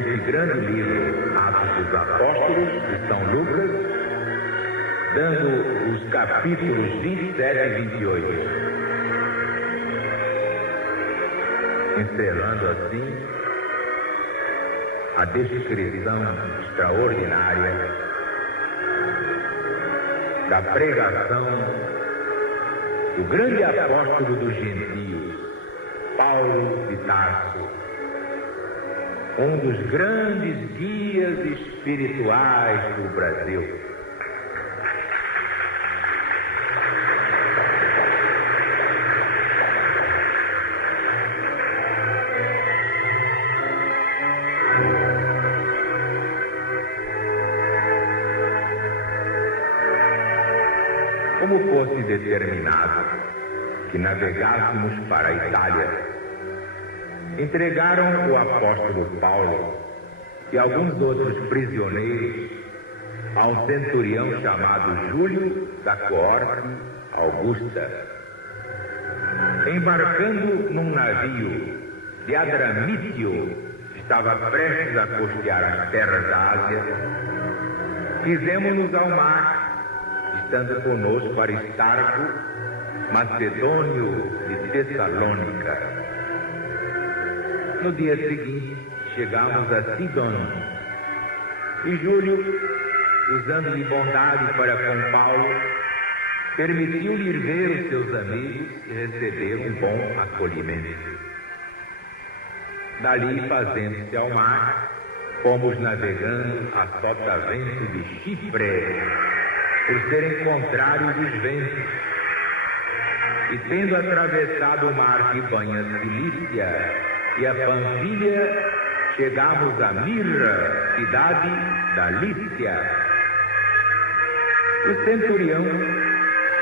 deste grande livro, Atos dos Apóstolos, de São Lucas, dando os capítulos 27 e 28. Encerrando assim a descrição extraordinária da pregação do grande apóstolo dos gentios, Paulo de Tarso, um dos grandes guias espirituais do Brasil. Como fosse determinado que navegássemos para a Itália, entregaram o apóstolo Paulo e alguns outros prisioneiros a um centurião chamado Júlio da coorte Augusta. Embarcando num navio de Adramítio, que estava prestes a costear as terras da Ásia, fizemos-nos ao mar, estando conosco Aristarco, macedônio de Tessalônica. No dia seguinte, chegamos a Sidon, e Júlio, usando-lhe bondade para com Paulo, permitiu-lhe ir ver os seus amigos e receber um bom acolhimento. Dali, fazendo-se ao mar, fomos navegando a sotavento de Chipre, por serem contrários os ventos, e tendo atravessado o mar que banha a Cilícia e a Panfilha, chegamos a Mirra, cidade da Lícia. O centurião,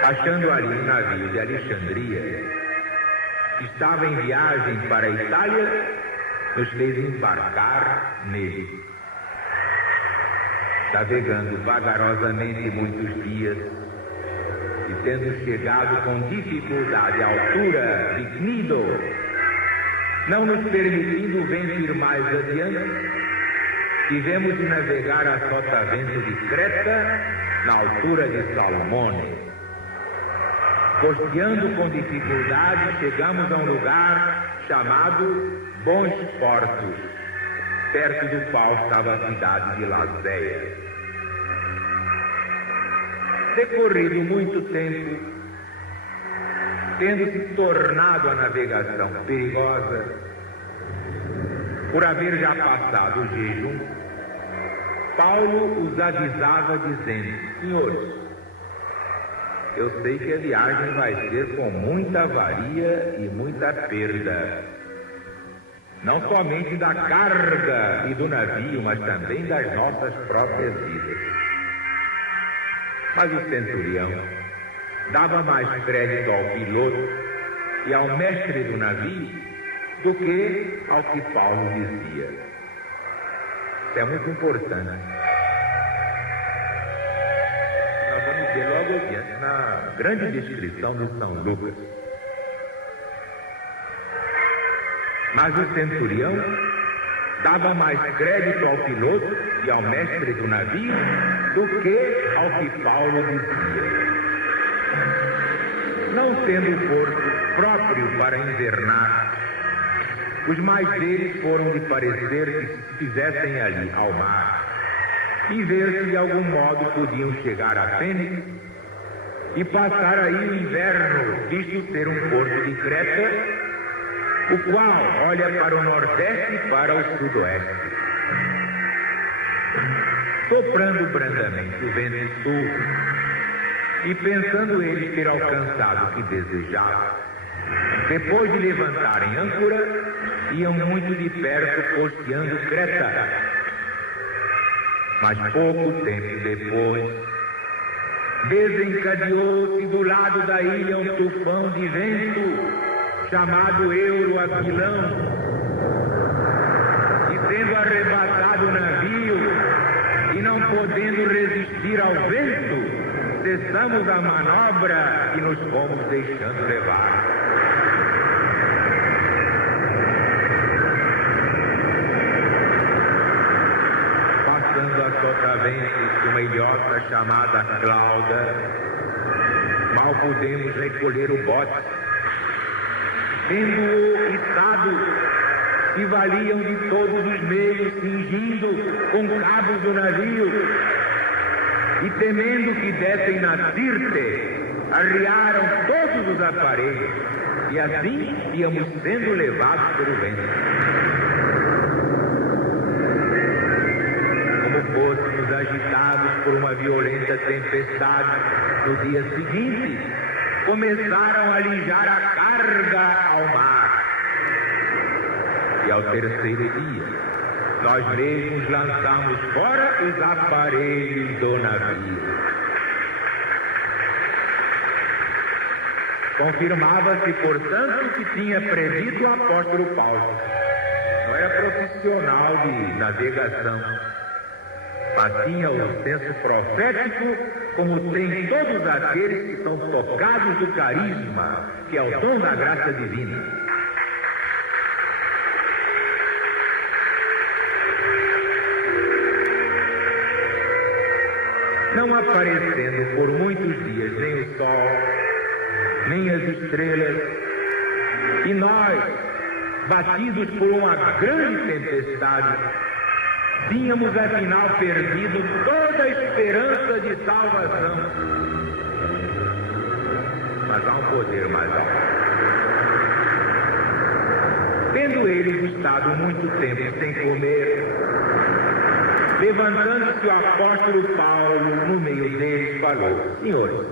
achando ali um navio de Alexandria, que estava em viagem para a Itália, nos fez embarcar nele. Navegando vagarosamente muitos dias, e tendo chegado com dificuldade à altura de Cnido, não nos permitindo o vento ir mais adiante, tivemos de navegar a sotavento de Creta, na altura de Salmone. Costeando com dificuldade, chegamos a um lugar chamado Bons Portos, perto do qual estava a cidade de Lazéia. Decorrido muito tempo, tendo se tornado a navegação perigosa, por haver já passado o jejum, Paulo os avisava dizendo: senhores, eu sei que a viagem vai ser com muita avaria e muita perda, não somente da carga e do navio, mas também das nossas próprias vidas. Mas o centurião dava mais crédito ao piloto e ao mestre do navio do que ao que Paulo dizia. Isso é muito importante. Nós vamos ver logo adiante na grande descrição de São Lucas. Mas o centurião dava mais crédito ao piloto e ao mestre do navio do que ao que Paulo dizia. Não tendo porto próprio para invernar, os mais deles foram de parecer que se fizessem ali ao mar e ver se de algum modo podiam chegar a Fênix e passar aí o inverno, visto ser um porto de Creta, o qual olha para o nordeste e para o sudoeste. Soprando brandamente o vento sul, e pensando eles ter alcançado o que desejavam, depois de levantarem âncora, iam muito de perto costeando Creta. Mas pouco tempo depois, desencadeou-se do lado da ilha um tufão de vento, chamado Euroaquilão, e tendo arrebatado o navio e não podendo resistir ao vento, cessamos a manobra e nos fomos deixando levar. valentes de uma ilhota chamada Clauda, mal pudemos recolher o bote. Tendo-o içado, se valiam de todos os meios, cingindo com cabos do navio, e temendo que dessem na Sirte, arriaram todos os aparelhos, e assim íamos sendo levados pelo vento. Como fôssemos agitados por uma violenta tempestade, no dia seguinte, começaram a lijar a carga ao mar. E ao terceiro dia, nós mesmos lançamos fora os aparelhos do navio. Confirmava-se, portanto, o que tinha predito o apóstolo Paulo. Não era profissional de navegação, mas tinha o senso profético, como tem todos aqueles que são tocados do carisma, que é o dom da graça divina. Não aparecendo por muitos dias nem o sol, nem as estrelas, e nós, batidos por uma grande tempestade, tínhamos afinal perdido toda a esperança de salvação. Mas há um poder mais alto. Tendo eles estado muito tempo sem comer, levantando-se o apóstolo Paulo no meio deles, falou: senhores,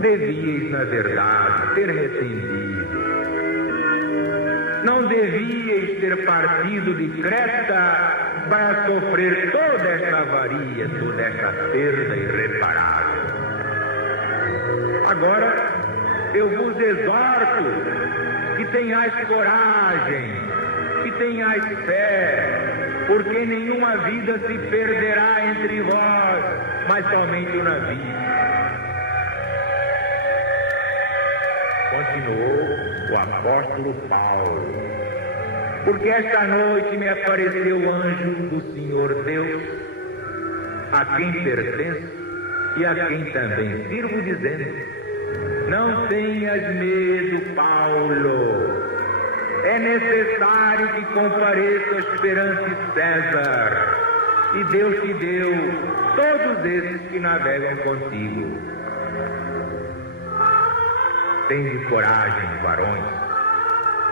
devíeis, na verdade, ter retendido. Não devíeis ter partido de Creta para sofrer toda esta avaria, toda esta perda irreparável. Agora, eu vos exorto que tenhais coragem, que tenhais fé, porque nenhuma vida se perderá entre vós, mas somente o navio. Continuou o apóstolo Paulo: porque esta noite me apareceu o anjo do Senhor Deus, a quem pertenço e a quem também sirvo, dizendo: não tenhas medo, Paulo, é necessário que compareças perante César, e Deus te deu todos esses que navegam contigo. Tende coragem, varões,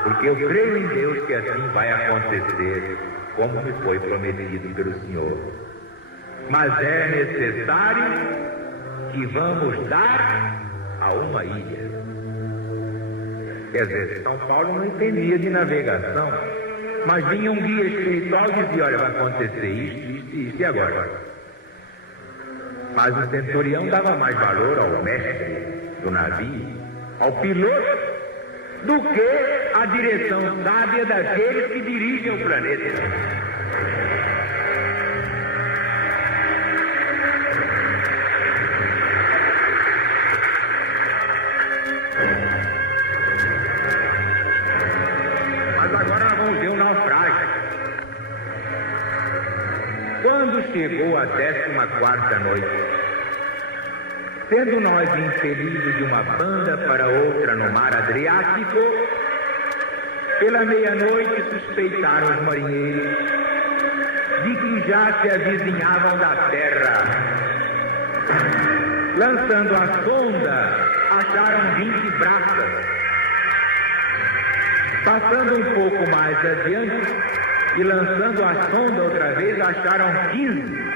porque eu creio em Deus que assim vai acontecer, como me foi prometido pelo Senhor. Mas é necessário que vamos dar a uma ilha. Quer dizer, São Paulo não entendia de navegação, mas vinha um guia espiritual e dizia: olha, vai acontecer isto, e agora? Mas o centurião dava mais valor ao mestre do navio, ao piloto, do que a direção sábia daqueles que dirigem o planeta. Mas agora nós vamos ver um naufrágio. Quando chegou a 14ª noite, sendo nós impelidos de uma banda para outra no mar Adriático, pela meia-noite suspeitaram os marinheiros de que já se avizinhavam da terra. Lançando a sonda, acharam 20 braças. Passando um pouco mais adiante e lançando a sonda outra vez, acharam 15.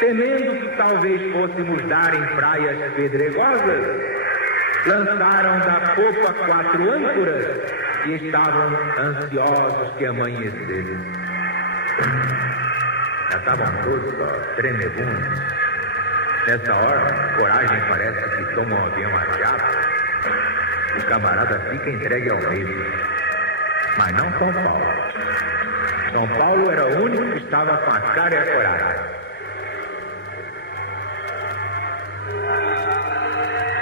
Temendo que talvez fôssemos dar em praias pedregosas, lançaram da popa 4 âncoras e estavam ansiosos que amanhecesse. Já estavam todos tremebundos. Nessa hora, coragem parece que toma um avião a jato. O camarada fica entregue ao medo. Mas não São Paulo. São Paulo era o único que estava com a cara e a coragem.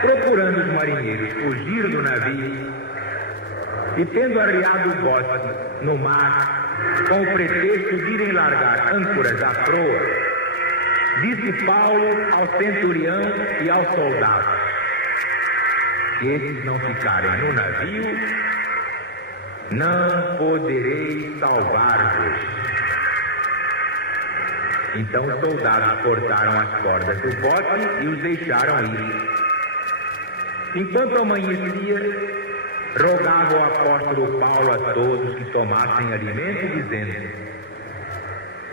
Procurando os marinheiros fugir do navio e tendo arriado o bote no mar, com o pretexto de irem largar âncoras à proa, disse Paulo ao centurião e aos soldados: se esses não ficarem no navio, não poderei salvar-vos. Então os soldados cortaram as cordas do bote e os deixaram ir. Enquanto amanhecia, rogava o apóstolo Paulo a todos que tomassem alimento, dizendo: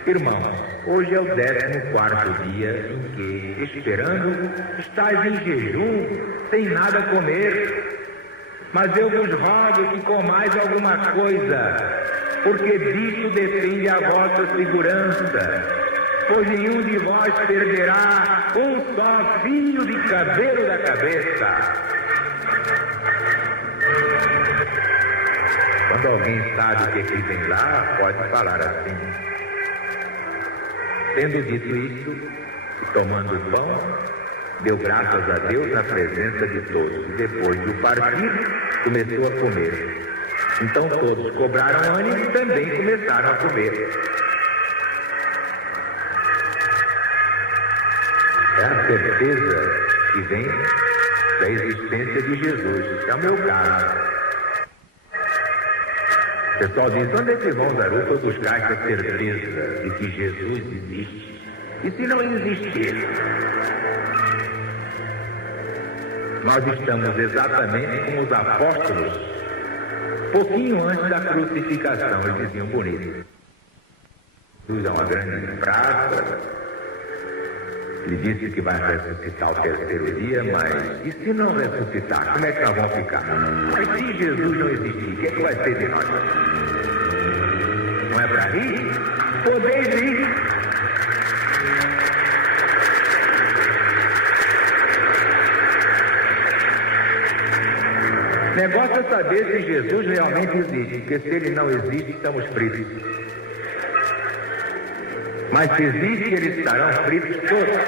irmãos, hoje é o 14º dia em que, esperando, estáis em jejum, sem nada comer. Mas eu vos rogo que comais alguma coisa, porque disso depende a vossa segurança. Pois nenhum de vós perderá um só fio de cabelo da cabeça. Quando alguém sabe o que vem lá, pode falar assim. Tendo dito isto, e tomando o pão, deu graças a Deus na presença de todos. E depois de o partir, começou a comer. Então todos cobraram ânimo e também começaram a comer. É a certeza que vem da existência de Jesus. É o meu caso. O pessoal diz: onde é que vão, Zaruto, buscar essa certeza de que Jesus existe? E se não existir? Nós estamos exatamente como os apóstolos, pouquinho antes da crucificação. Eles diziam bonito: Jesus é uma grande praça. Ele disse que vai ressuscitar ao 3º dia, mas e se não ressuscitar, como é que nós vamos ficar? Mas se Jesus não existir, o que é que vai ser de nós? Não é para rir? Podeis rir. O negócio é saber se Jesus realmente existe, porque se ele não existe, estamos fritos. Mas se existe, eles estarão fritos todos.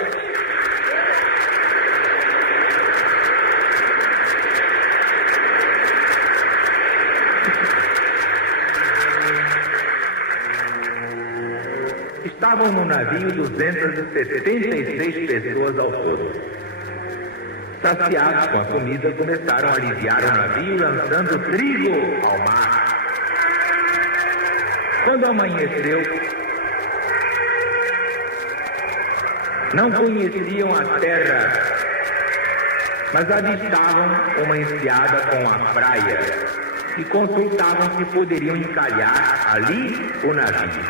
Estavam no navio 276 pessoas ao todo. Saciados com a comida, começaram a aliviar o navio, lançando trigo ao mar. Quando amanheceu, não conheciam a terra, mas avistavam uma enseada com a praia e consultavam se poderiam encalhar ali o navio.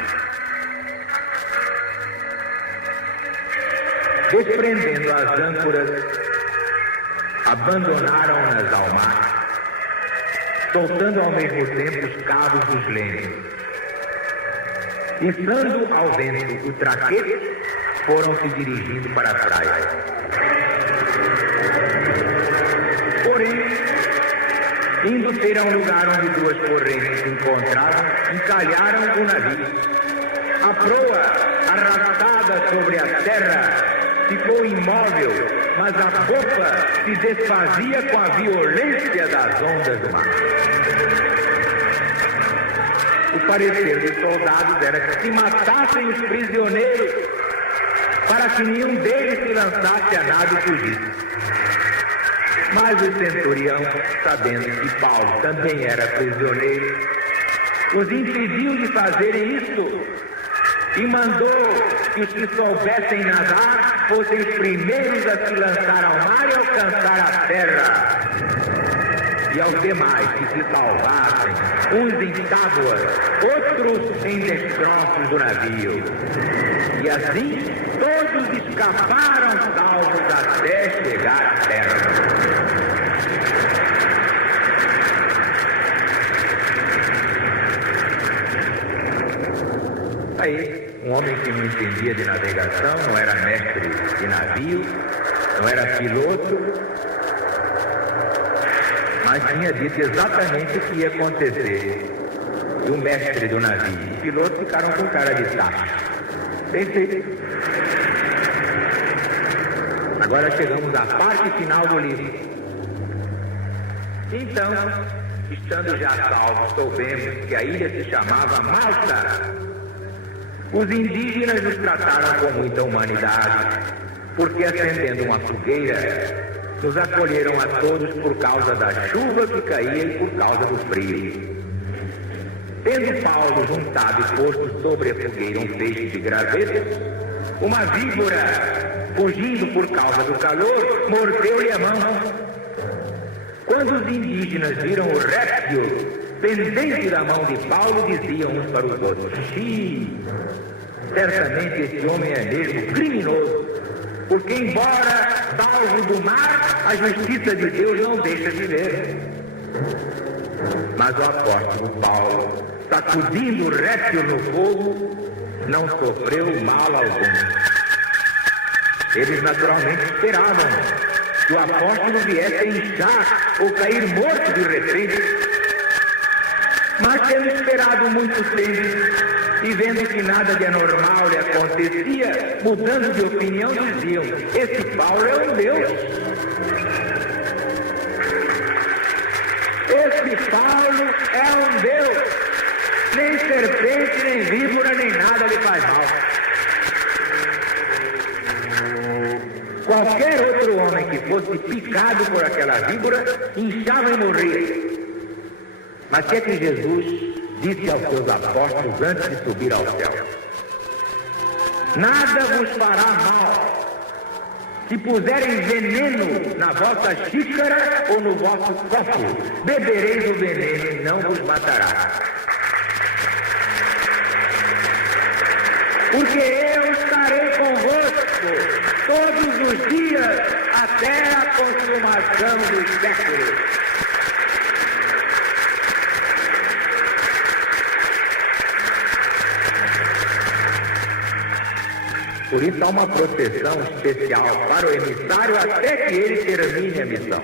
Desprendendo as âncoras, abandonaram-nas ao mar, soltando ao mesmo tempo os cabos dos lemos. Içando ao vento o traquete, foram se dirigindo para a praia. Porém, indo ter a um lugar onde duas correntes se encontraram, encalharam o navio. A proa, arrastada sobre a terra, ficou imóvel, mas a popa se desfazia com a violência das ondas do mar. O parecer dos soldados era que se matassem os prisioneiros, para que nenhum deles se lançasse a nada e fugisse. Mas o centurião, sabendo que Paulo também era prisioneiro, os impediu de fazerem isso e mandou que os que soubessem nadar fossem os primeiros a se lançar ao mar e alcançar a terra. E aos demais que se salvassem, uns em tábuas, outros em destroços do navio. E assim, todos escaparam salvos até chegar à terra. Aí, um homem que não entendia de navegação, não era mestre de navio, não era piloto, mas tinha dito exatamente o que ia acontecer. E o mestre do navio e o piloto ficaram com cara de tacho. Perfeito. Agora chegamos à parte final do livro. Então, estando já salvos, soubemos que a ilha se chamava Malta. Os indígenas nos trataram com muita humanidade, porque acendendo uma fogueira, nos acolheram a todos por causa da chuva que caía e por causa do frio. Tendo Paulo juntado e posto sobre a fogueira um feixe de gravetos, uma víbora, fugindo por causa do calor, mordeu-lhe a mão. Quando os indígenas viram o réptil pendente da mão de Paulo, diziam uns para os outros: "Xiii, certamente esse homem é mesmo criminoso, porque embora salvo do mar, a justiça de Deus não deixa de ver." Mas o apóstolo Paulo, sacudindo o réptil no fogo, não sofreu mal algum. Eles naturalmente esperavam que o apóstolo viesse a inchar ou cair morto de repente. Mas tendo esperado muito tempo e vendo que nada de anormal lhe acontecia, mudando de opinião, diziam: "Esse Paulo é um Deus. Esse Paulo é um Deus. Nem serpente, nem víbora, nem nada lhe faz mal." Qualquer outro homem que fosse picado por aquela víbora, inchava e morria. Mas o que é que Jesus disse aos seus apóstolos antes de subir ao céu? "Nada vos fará mal. Se puserem veneno na vossa xícara ou no vosso copo, bebereis o veneno e não vos matará. Porque eu estarei convosco todos os dias até a consumação dos séculos." Por isso há uma proteção especial para o emissário até que ele termine a missão.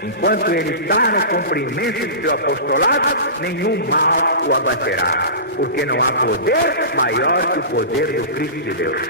Enquanto ele está no cumprimento do seu apostolado, nenhum mal o abaterá, porque não há poder maior que o poder do Cristo de Deus.